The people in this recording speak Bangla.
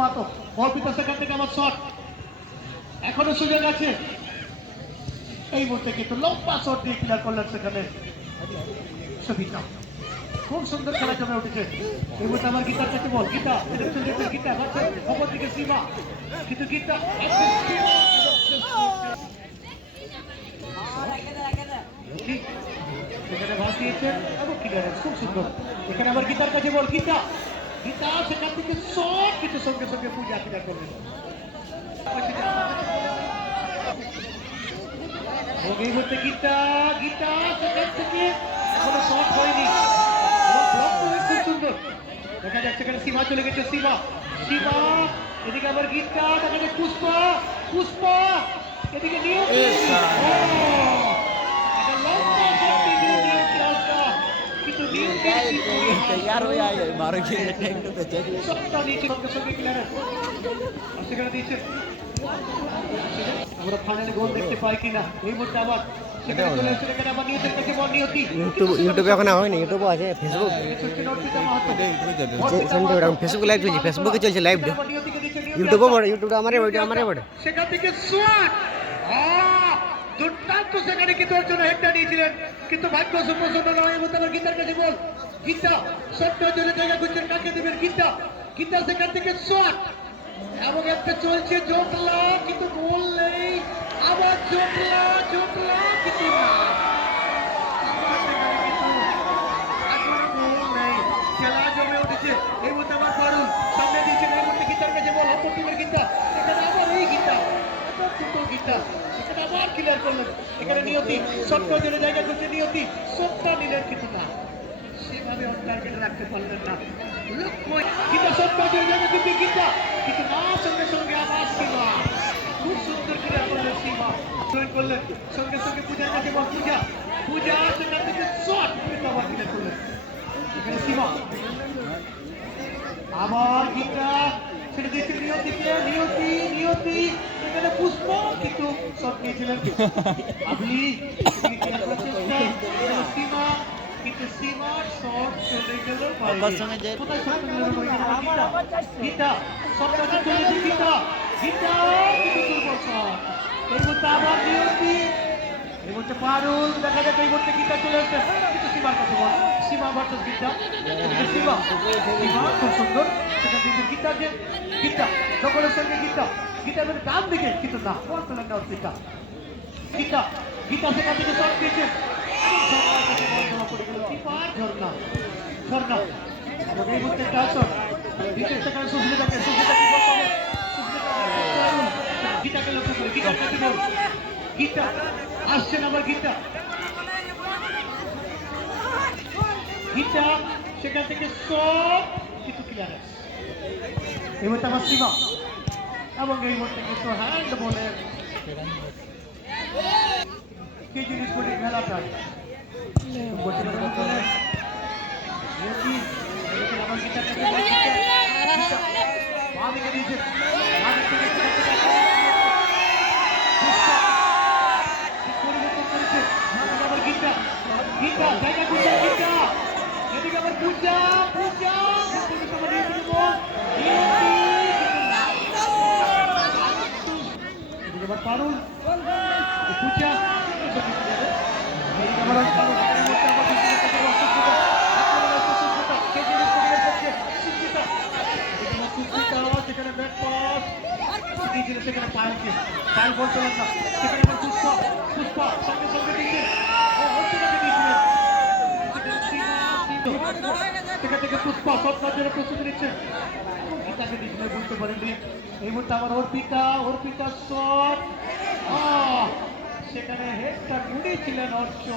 মাহাতো অর্পিতা সেখান থেকে আমার শট, এখনো সুযোগ আছে। এই মুহূর্তে কিন্তু লম্বা শট দিয়ে ক্লিয়ার করলেন সেখানে সবিতা। খুব সুন্দর খেলা জমে উঠেছে। এই মুহূর্তে আমার গীতার কাছে বল, গীতা গীতা খবর দিকে সীমা, কিন্তু গীতা সেখানে ভাসিয়েছেন এবং ক্লিয়ারেন্স খুব সুন্দর। এখানে আবার গীতার কাছে বল, গীতা গীতা সেখান থেকে সব কিছু সঙ্গে সঙ্গে পূজা ক্লিয়ার করলেন। এই মুহূর্তে গীতা গীতা সেখান থেকে এখনো শট হয়নি, খুব সুন্দর দেখা যাচ্ছে। এখানে সীমা চলে গেছে, সীমা সীমা এদিকে আবার গীতা, তাকে পুষ্পা পুষ্পা এদিকে নিয়ে तैयार हो जाए मारो के আমরা ফাইনালে গোল দেখতে পাই কিনা। এই মুহূর্তে আবার ইউটিউবে এখন হয়নি, ইউটিউবে আছে, ফেসবুক ফেসবুক লাইভ চলছে, ফেসবুকে চলছে লাইভ, ইউটিউবে পড়ে, ইউটিউবে আমারে ওইটা আমারে পড়ে। সেখান থেকে শট দুর্দান্ত, সেখানে কিন্তু ওর জন্য হেডটা নিয়েছিলেন, কিন্তু ভাগ্য সুপ্রসন্ন নয়। এবং তার গীতার কাছে বল, গীতা শটটা জন্য জায়গা খুঁজছেন, কাকে দেবেন গীতা গীতা সেখান থেকে শট এবং একটা চলছে জোটলা, কিন্তু গোল নেই। আবার জোটলা জোটলা কিন্তু না, খেলা জমে উঠেছে। এই মুহূর্তে আবার পারুল সামনে দিয়েছেন, এই মুহূর্তে গীতার কাছে বল, অপর টিমের গীতা, এখানে আবার এই গীতা, দুটো গীতা এখানে আবার ক্লিয়ার করলেন। এখানে নিয়তি শটটা জন্য জায়গা খুঁজছে, নিয়তি শটটা নিলেন কিন্তু না, সেভাবে অন টার্গেটে রাখতে পারলেন না। গীতা শটটা জন্য জায়গা খুঁজছে গীতা, কিন্তু না, সঙ্গে সঙ্গে আবার সীমা খুব সুন্দর ক্লিয়ার করলেন, সীমা জয়েন করলেন। সঙ্গে সঙ্গে পূজার কাছে বল, পূজা পূজা সেখান থেকে শট আবার ক্লিয়ার করলেন। এখানে সীমা আবার গীতা ছেড়ে দিয়েছে নিয়তিকে, নিয়তি নিয়তি এখানে পুষ্প, কিন্তু শট নিয়েছিলেন আপনি সীমা, কিন্তু সীমার শট চলে গেল গীতা শটটা চলেছে গীতা গীতা, কিন্তু দুর্বল শট। এই মুহূর্তে আবার নিয়তি, এই মুহূর্তে পারুল, দেখা যাক এই মুহূর্তে গীতা চলে আসছে, কিন্তু সীমার কাছে বল, সীমা ভার্সেস গীতা, সীমা সীমা খুব সুন্দর সেখান থেকে গীতা, যে গীতা সকলের সঙ্গে গীতা গীতা মানে ডান দিকে, কিন্তু না বল পেলেন না অর্পিতা। গীতা গীতা সেখান থেকে শট দিয়েছে, ঝর্ণা ঝর্ণা এবং এই মুহূর্তে টাচন দ্বিতীয় সেখানে সুস্মিতাকে, গীতাকে লক্ষ্য করে গীতার কাছে বল, গীতা আসছেন আবার গীতা গীতা সেখান থেকে সব কিছু ক্লিয়ারেন্স। এই মুহূর্তে আমার সীমা এবং এই মুহূর্তে কিন্তু হ্যান্ড বলের কি জিনিস করে খেলাটা আমার গীতার কাছে দিয়েছে গীতা গীতা জায়গা পূজা, গীতা এদিকে আবার পূজা পূজা এবার পারুল পূজা সেখানে ব্যাট পাস দিয়েছিল, সেখানে পায়েলকে পায়েল বল চলেন না, সেখানে আবার পুষ্পা পুষ্পা সঙ্গে সঙ্গে দিয়েছে, সেখান থেকে পুষ্পা শট মারার জন্য প্রস্তুতি নিচ্ছেন, গীতাকে দিয়েছিল বুঝতে পারেননি। এই মুহূর্তে আমার অর্পিতা শট, সেখানে হেডটা ঘুরেছিলেন অর্চন।